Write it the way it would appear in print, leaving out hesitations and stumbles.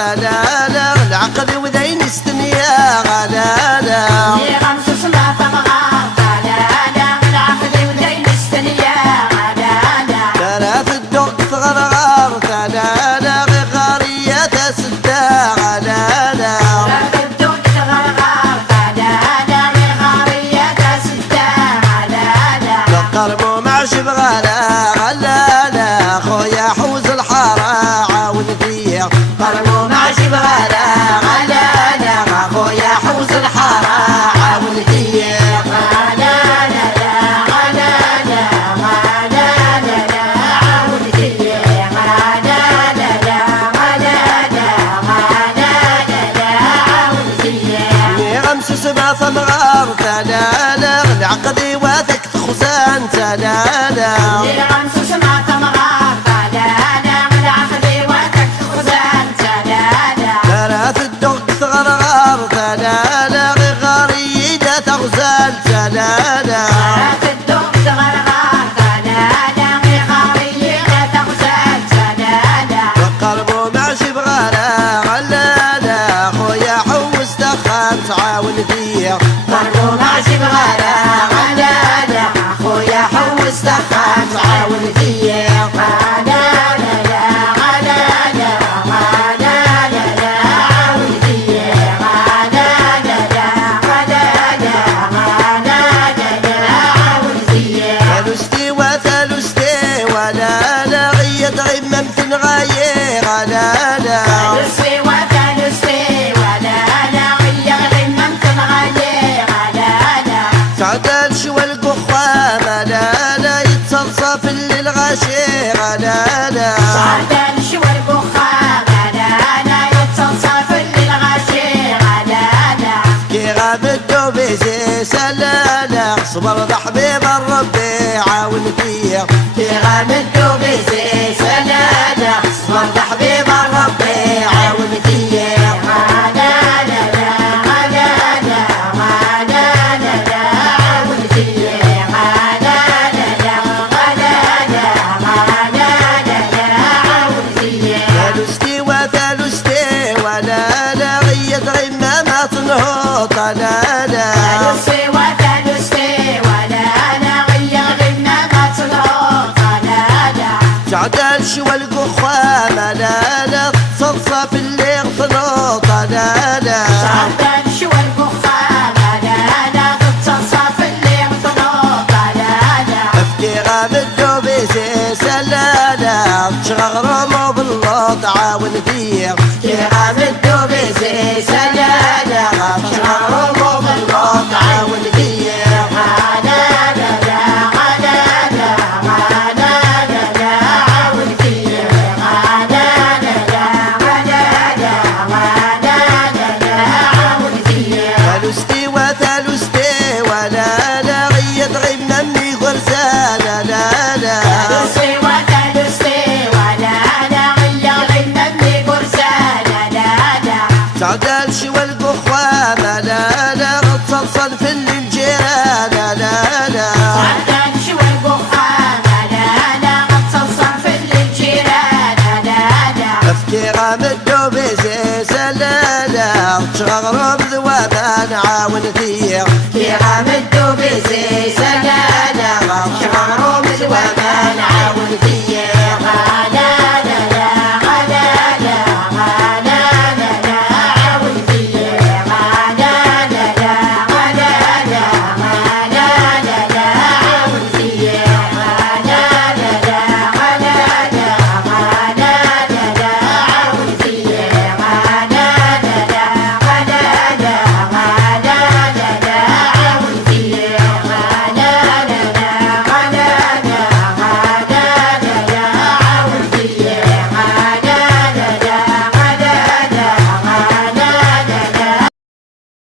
ثلالا العقد وذين استنيا غلالا غمسوس ما تبغى ثلالا العقد وذين استنيا غلالا ثلاث الدق تغرغر ثلالا غارية سدا غلالا ثلاث الدق تغرغر ثلالا غارية سدا غلالا فقرمو معشب غلا غلالا خويا حوز الحارة عاون فيه قرمو معشب غلا غلالا خويا حوز الحارة عاون فيه غلالا غلالا غلالا عاود فيه غلالا غلالا غلالا عاود فيه غمس سبع ثمغار ثلالا العقد واثق خزان ثلالا غمسوس ما تبغى ثلالا العقد وثق خزان ثلالا ثلاث الدق تغرغر ثلالا غاريدة تغزال ثلالا ثلاث الدق تغرغر ثلالا غارية تغزال ثلالا وقربو معشب غلا غلالا خويا حوس دخان تعاون فيه قربو معشب غلا غلالا خويا حوس دخان تعاون فيه غلالا غلالا غلالا عاود فيه غلالا غلالا غلالا عاود فيه ثلثتي وثلثتي ولا لا غيت غمم في الغاية غلالا ثلثي وثلثي ولالا غمم تنغالي غلالا تعدل شوى القخة ملالا يتصرصف اللي الغاشي غلالا صعدان شوى البخار غلالا يتصنصف للغاشي غلالا كي غاب الدوبيزي سلالا صبر ذا حبيب الربي عاون فيه كي غاب الدوبيزي سلالا صبر ذا حبيب الربي عاون فيه غلالا غلالا غلالا عاود فيه غلالا غلالا غلالا عاود فيه ثلثتي وثلثتي ولا لا غيت غمامة تنهض لالا ثلثي وثلثي ولالا غمامة تنهض غلالا تعدل شوى القخة ملالا تصرصف اللي غتنوط لالا صعدان شوى البخار غلالا تتصنصف اللي مطلوب غلالا افكي غاب الدوبيزي سلالا تشغرمو باللوط عاون فيه افكي غاب الدوبيزي سلالا تشغرمو باللوط عاون فيه غلالا غلالا غلالا عاود فيه غلالا غلالا غلالا عاود فيه ثلثتي وثلثتي ولا لا غيت غممي غرزان لالا ثلثي وثلثي ولالا غممي قرصان لالا تعدل شوى القخوة ملالا غتصلصل في الجيران لالا صعدان شوى البخار غلالا غتصنصر في الجيران غلالا افكي غام الدوبيزي سلالا تشغرب ذوبان عاون فيه افكي غام